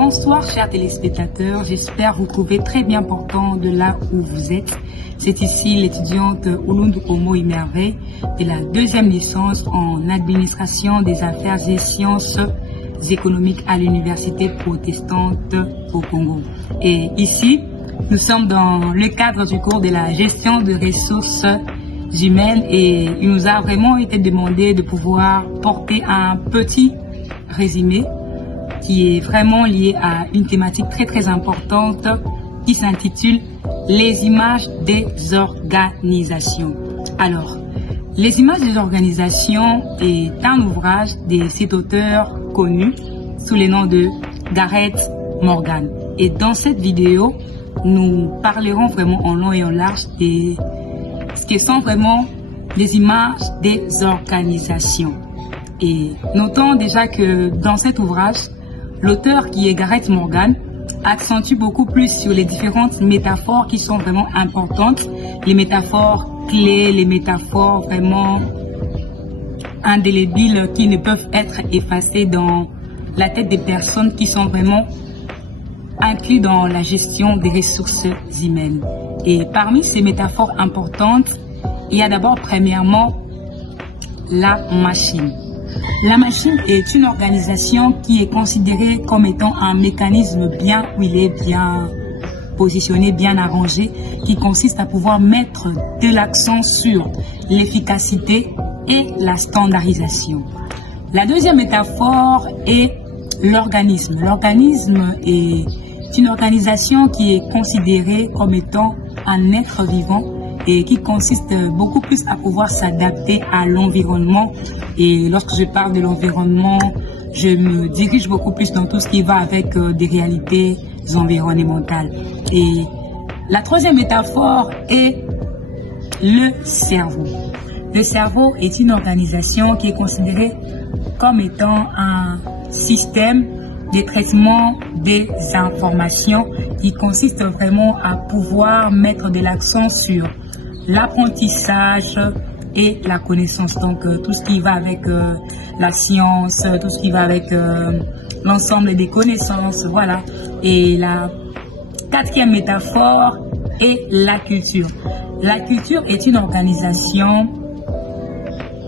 Bonsoir chers téléspectateurs, j'espère vous trouver très bien portant de là où vous êtes. C'est ici l'étudiante Olundu Omo Imerveille de la deuxième licence en administration des affaires et sciences économiques à l'université protestante au Congo. Et ici, nous sommes dans le cadre du cours de la gestion de ressources humaines et il nous a vraiment été demandé de pouvoir porter un petit résumé qui est vraiment lié à une thématique très importante qui s'intitule les images des organisations. Alors, les images des organisations est un ouvrage de cet auteur connu sous le nom de Gareth Morgan. Et dans cette vidéo, nous parlerons vraiment en long et en large de ce que sont vraiment les images des organisations. Et notons déjà que dans cet ouvrage, l'auteur qui est Gareth Morgan accentue beaucoup plus sur les différentes métaphores qui sont vraiment importantes, les métaphores clés, les métaphores vraiment indélébiles qui ne peuvent être effacées dans la tête des personnes qui sont vraiment incluses dans la gestion des ressources humaines. Et parmi ces métaphores importantes, il y a d'abord premièrement la machine. La machine est une organisation qui est considérée comme étant un mécanisme bien huilé, bien positionné, bien arrangé, qui consiste à pouvoir mettre de l'accent sur l'efficacité et la standardisation. La deuxième métaphore est l'organisme. L'organisme est une organisation qui est considérée comme étant un être vivant et qui consiste beaucoup plus à pouvoir s'adapter à l'environnement. Et lorsque je parle de l'environnement, je me dirige beaucoup plus dans tout ce qui va avec des réalités environnementales. Et la troisième métaphore est le cerveau. Le cerveau est une organisation qui est considérée comme étant un système de traitement des informations qui consiste vraiment à pouvoir mettre de l'accent sur l'apprentissage et la connaissance, donc tout ce qui va avec la science, tout ce qui va avec l'ensemble des connaissances, voilà. Et la quatrième métaphore est la culture. La culture est une organisation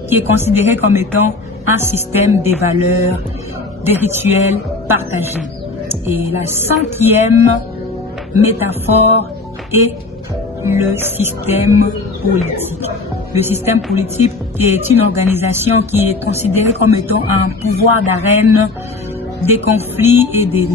qui est considérée comme étant un système des valeurs, des rituels partagés. Et la cinquième métaphore est le système politique. Le système politique est une organisation qui est considérée comme étant un pouvoir d'arène des conflits et des